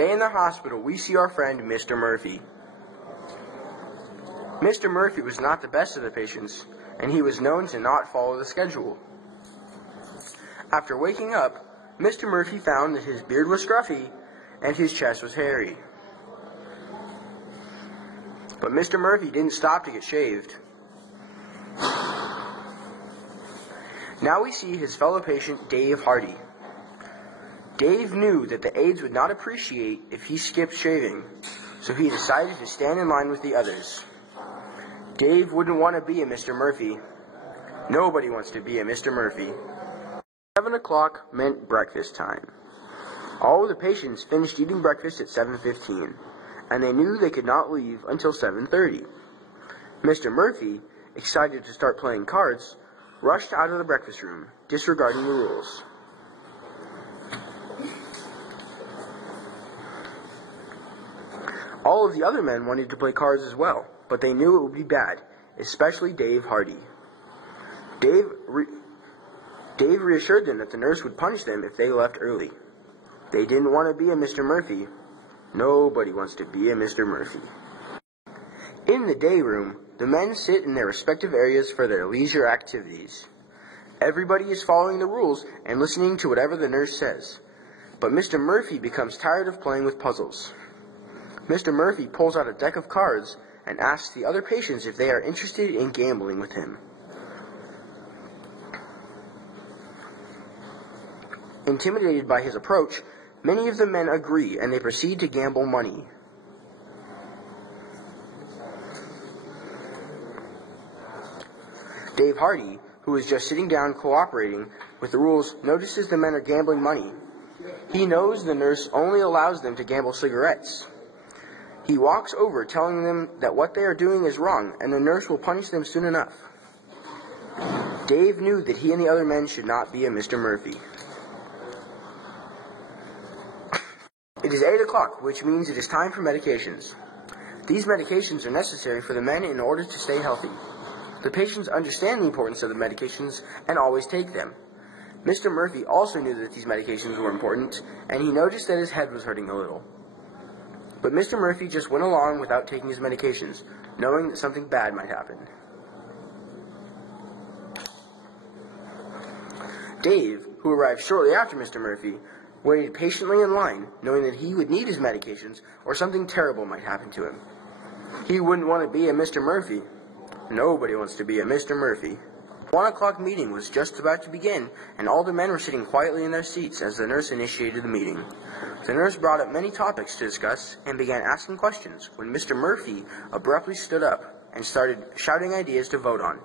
Today in the hospital, we see our friend Mr. Murphy. Mr. Murphy was not the best of the patients, and he was known to not follow the schedule. After waking up, Mr. Murphy found that his beard was scruffy and his chest was hairy. But Mr. Murphy didn't stop to get shaved. Now we see his fellow patient, Dave Hardy. Dave knew that the aides would not appreciate if he skipped shaving, so he decided to stand in line with the others. Dave wouldn't want to be a Mr. Murphy. Nobody wants to be a Mr. Murphy. 7 o'clock meant breakfast time. All of the patients finished eating breakfast at 7:15, and they knew they could not leave until 7:30. Mr. Murphy, excited to start playing cards, rushed out of the breakfast room, disregarding the rules. All of the other men wanted to play cards as well, but they knew it would be bad, especially Dave Hardy. Dave reassured them that the nurse would punish them if they left early. They didn't want to be a Mr. Murphy. Nobody wants to be a Mr. Murphy. In the day room, the men sit in their respective areas for their leisure activities. Everybody is following the rules and listening to whatever the nurse says. But Mr. Murphy becomes tired of playing with puzzles. Mr. Murphy pulls out a deck of cards and asks the other patients if they are interested in gambling with him. Intimidated by his approach, many of the men agree and they proceed to gamble money. Dave Hardy, who is just sitting down cooperating with the rules, notices the men are gambling money. He knows the nurse only allows them to gamble cigarettes. He walks over telling them that what they are doing is wrong and the nurse will punish them soon enough. Dave knew that he and the other men should not be a Mr. Murphy. It is 8 o'clock, which means it is time for medications. These medications are necessary for the men in order to stay healthy. The patients understand the importance of the medications and always take them. Mr. Murphy also knew that these medications were important, and he noticed that his head was hurting a little. But Mr. Murphy just went along without taking his medications, knowing that something bad might happen. Dave, who arrived shortly after Mr. Murphy, waited patiently in line, knowing that he would need his medications or something terrible might happen to him. He wouldn't want to be a Mr. Murphy. Nobody wants to be a Mr. Murphy. 1 o'clock meeting was just about to begin, and all the men were sitting quietly in their seats as the nurse initiated the meeting. The nurse brought up many topics to discuss and began asking questions when Mr. Murphy abruptly stood up and started shouting ideas to vote on.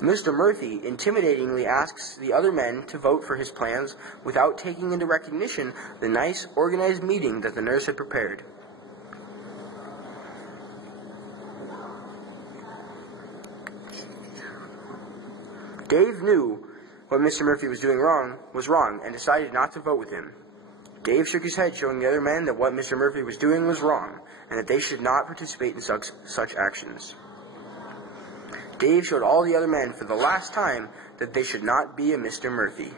Mr. Murphy intimidatingly asks the other men to vote for his plans without taking into recognition the nice, organized meeting that the nurse had prepared. Dave knew what Mr. Murphy was doing was wrong and decided not to vote with him. Dave shook his head, showing the other men that what Mr. Murphy was doing was wrong and that they should not participate in such actions. Dave showed all the other men for the last time that they should not be a Mr. Murphy.